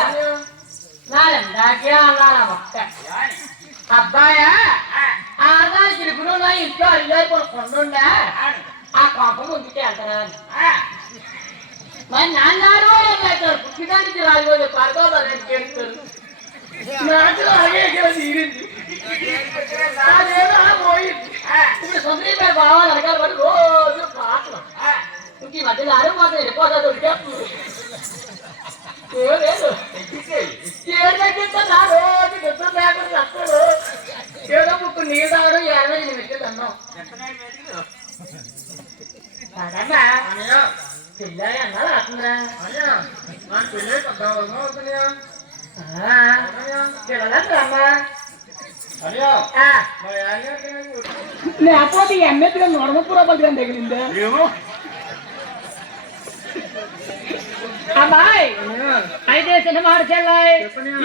వచ్చాయా అవునయ్య. నాలందాకే అన్నారా మొక్క అబ్బాయా ఆదా గిరుకులు నా ఇంట్లో అడిగారు కొండుండా ఆ కొంప ముందుకు వెళ్తున్నాను మరి నాన్నారు పుట్టిదానికి రాజు పడుకోవాలని కేడుతారు నాకు అలాగే ఇక్కడ తీరింది అదేదో అలా పోయింది ఇప్పుడు సుందరి గారు బావాలి అనగారు మరి రోజు పాటలు ఇంక ఈ మధ్య నారే మాత్రం వెళ్ళిపోతాడు వచ్చేస్తుంది ఏం లేదు నీళ్ళు తాగడం ఇరవై నిమిషాలు అన్నాం అన్నయ్య పిల్లాయి అన్నా రాకుండా నాకు పెళ్ళి పద్నాలుగు అవుతున్నాయా పిల్లలమ్మా అమ్మాయి! అయితే సినిమా చెల్లాయి.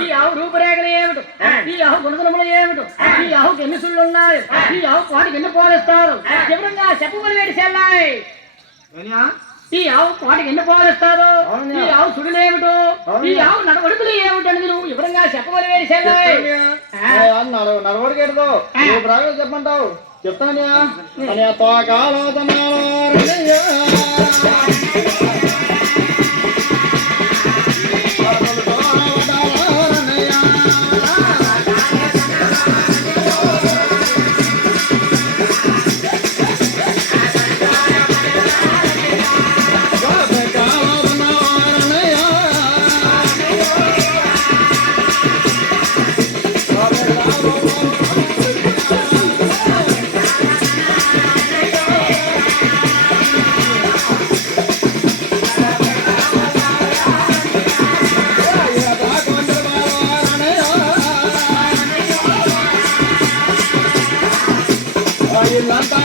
ఈ ఆవు రూపురేఖలు ఏమిటి? ఈ ఆవు గుణగుణములు ఏమిటి? ఈ ఆవుకి ఎన్ని సుళ్ళు ఉన్నాయి ఈ ఆవు పాటికి ఎన్ని పోలిస్తారు. వివరంగా చెప్పమని వేడి చెల్లాయి ఈ ఆవు పాటికి ఎన్ని పోలిస్తారు. ఈ ఆవు సుడులు ఏమిటో ఈ ఆవు నడవడుకులు ఏమిటి అనేది నువ్వు వివరంగా చెప్పమని వేడి చెల్లాయి. నడవడికి ఎడతావు ఏ ప్రాగా చెప్పంటావు చెప్తానయ్యా. అని Bye-bye.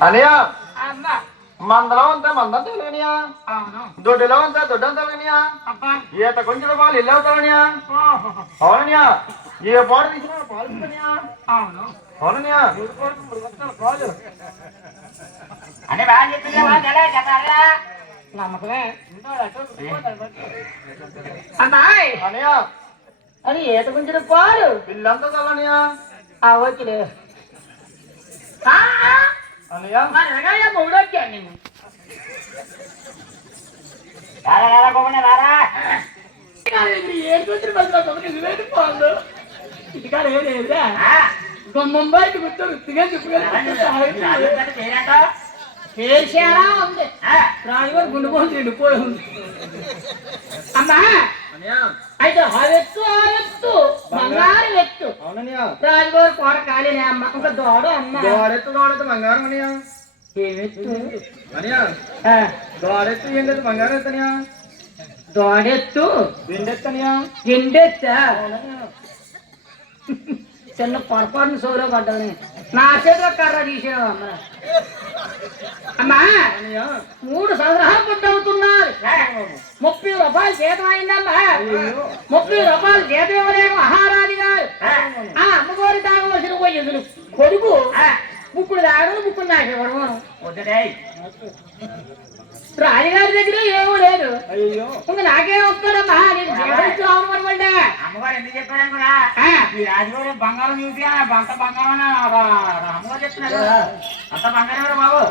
అనియా అమ్మ. మందలో అంతా మందం అవును. దొడ్డిలో అంతా దొడ్డం అబ్బా. ఈత కొంచెం పాలు ఇల్లు అవుతావనియా అవుననియా? ఏ పాడు తీసినా పాలు అవుననియా? పాలు అని బాగా చెప్పిందా చెప్పాలా? నమ్మకమే. అమ్మాయి అనియా అది ఈత గుంజుడు పాలు. ఇల్లంతా చల్లనియా ఆ వచ్చిలే బయట కూర్చొని వృత్తిగా చెప్పుకొని చేశారా ఉంది రాజుగారు గుండె పోసి ఎండిపోయి ఉంది అమ్మా అనియా అయితే హవెత్తు హవెత్తు బంగారు ఎత్తు అవుననియా రాజుగారు కోట కాలేనే అమ్మ ఇంకా దోడ అమ్మ దోడెత్తు దోడెత్తు బంగారం అనియా ఏమెత్తు అనియా ఆ, దోడెత్తు ఏం లేదు బంగారం ఎత్తనియా దోడెత్తు వెండెత్తనియా ఎండెత్త చిన్న పొరపాటున సోలో పడ్డాను నా చేతిలో కర్ర తీసేవా అమ్మ అమ్మా మూడు సంవత్సరాలు పుట్టవుతున్నారు ముప్పై రూపాయలు జీతం అయిందమ్మా. ముప్పై రూపాయలు జీతం ఇవ్వలేక మహారాణి గారు. ఆ అమ్మగారు తాగవలసిన పోయేదులు కొడుకు ముప్పుడు తాగను ముప్పుడు నాకు ఇవ్వడం రాజుగారి దగ్గర ఏమో లేదు. అయ్యో ఇంక నాకే వస్తాడమ్మా ఇచ్చి రావడం అనమాట అమ్మగారు ఎందుకు చెప్పారనుకున్నా ఆ, ఈ రాజుగారు బంగారం చూపి అంత బంగారం అమ్మగారు చెప్తున్నారు. అంత బంగారం బాబు?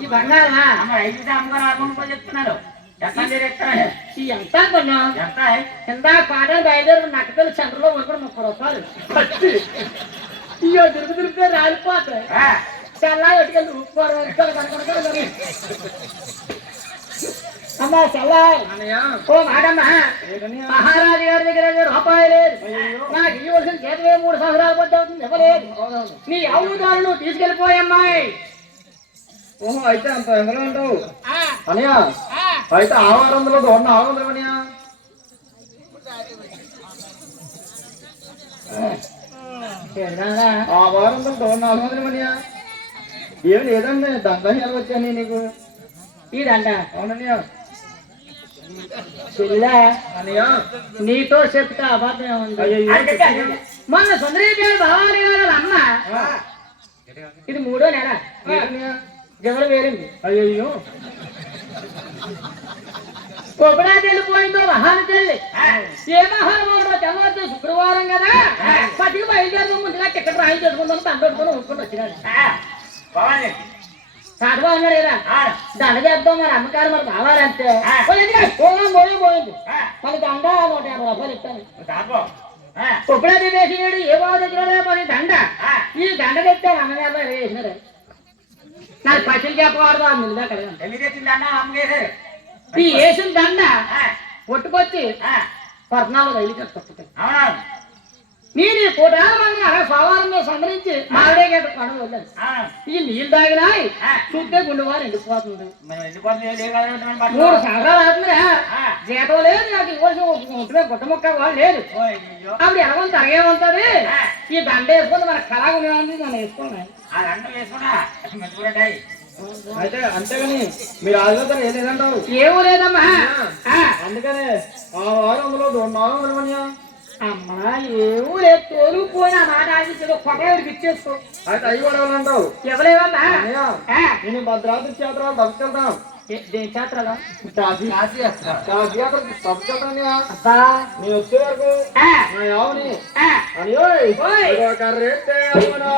ఈ బంగారమా? అమ్మ రైతు అమ్మగారు ఆత్మకు చెప్తున్నారు. ఈ ఎంత కొన్నాం? ఎంత పాట బయలుదేరి నక్కలు సెంటర్లో కూడా ముప్పై రూపాయలు. ఇయ్యో తిరుగు తిరిగితే రాలిపోతాయి. చల్లా ఎట్టుకెళ్ళి ఊపుకోరు అమ్మా చల్లా. అన్నయ్య. ఓ మాటమ్మా. ఏంటన్నయ్య మహారాజు గారి దగ్గర ఐదు రూపాయలు లేదు. నాకు ఇవ్వవలసిన చేతమే మూడు సంవత్సరాలు పట్టి అవుతుంది ఇవ్వలేదు. నీ నువ్వు తీసుకెళ్ళిపోయమ్మాయి ఓహో అయితే అంత ఎందలో ఉంటావు. అన్నయ్య. అయితే ఆరు వందలు దూరం ఆరు వందలు అన్నయ్య ఆ ఆరు వందలు దూరం నాలుగు వందలు అన్నయ్య ఏం లేదండి దండం ఎలా వచ్చాను నీకు? అవునన్నయ్య. చెల్లా అన్నయ్య. నీతో చెప్తే అబద్ధం అయ్యో మొన్న సుందరీదేవి భవానీ గారు అమ్మ. ఇది మూడో నెల? జవలు వేరింది అయ్యయ్యో. కొబ్బడా వెళ్ళిపోయిందో మహాన్ తల్లి. ఏ మహానుభావుడో తెల్లవారు శుక్రవారం కదా. పతికి బయలుదేరి ముందుగా టికెట్ రాయి చేసుకుందాం తండ్రి ఉంచుకుంటూ వచ్చినాడు. సాధువా ఉన్నాడు కదా దండ చేద్దాం మరి అమ్మకారు మరి కావాలంటే. పోయింది పోయి పోయింది మరి దండ నూట యాభై రూపాయలు ఇస్తాను. కొబ్బడా వేసినాడు ఏ బాబు దగ్గర పని దండ. ఈ దండ తెచ్చాను అన్నగారు వేసినాడు నాకు పచ్చలు చెప్పకూడదు ఆ మిల్లుగా కలగండి ఎన్ని తెచ్చింది అన్న అమ్మగేశారు ఈ వేసిన దండ ఆ, కొట్టుకొచ్చి ఆ, పర్ణాలు రైలు కట్టుకొస్తుంది అవునవును నేను ఈ కోటాల మంది అలా సోమవారం మీద సందరించి మామిడే గేట కొన వెళ్ళాను అవును ఈ నీళ్ళు తాగినాయి ఆ. చూస్తే గుండె వారు ఎండిపోతుంది మనం ఎందుకోసం ఏ లేదు కదా మనం పట్టుకో. మూడు సంవత్సరాలు అవుతుందా ఆ, జీతం లేదు నాకు ఇవ్వాల్సిన ఉంటున్నా గుట్ట ముక్క వాళ్ళు లేదు ఓ, అయ్యయ్యో. అప్పుడు ఎలాగో తరగేమంటది ఆ, ఈ దండ వేసుకొని మన కళగా ఉండేవాడిని నన్ను వేసుకున్నాను ఆ దండ వేసుకున్నా మరి చూడండి అయితే అంతేగాని మీరు ఆదివారం ఏం లేదంటావు ఏమో లేదమ్మా? ఆ, అందుకనే ఆ దూరం నాలుగు వందలు అన్నయ్య అమ్మా ఏమో లేదు తోలు పోయిన మాట ఆగించదు కొట్టడికి ఇచ్చేసుకో. అయితే అవి కూడా అంటావు ఆ, నేను భద్రాద్రి క్షేత్రాలు ఏ- దేని చేత్రాలా కాశీ కాశీ వస్తా. కాశీ యాత్ర తప్పుకెళ్తాం అన్నయ్య అబ్బా నేను వచ్చే వరకు ఆ, నా యావని ఆ, అని ఓయ్ ఓయ్. ఒక రెట్టే అమ్మనా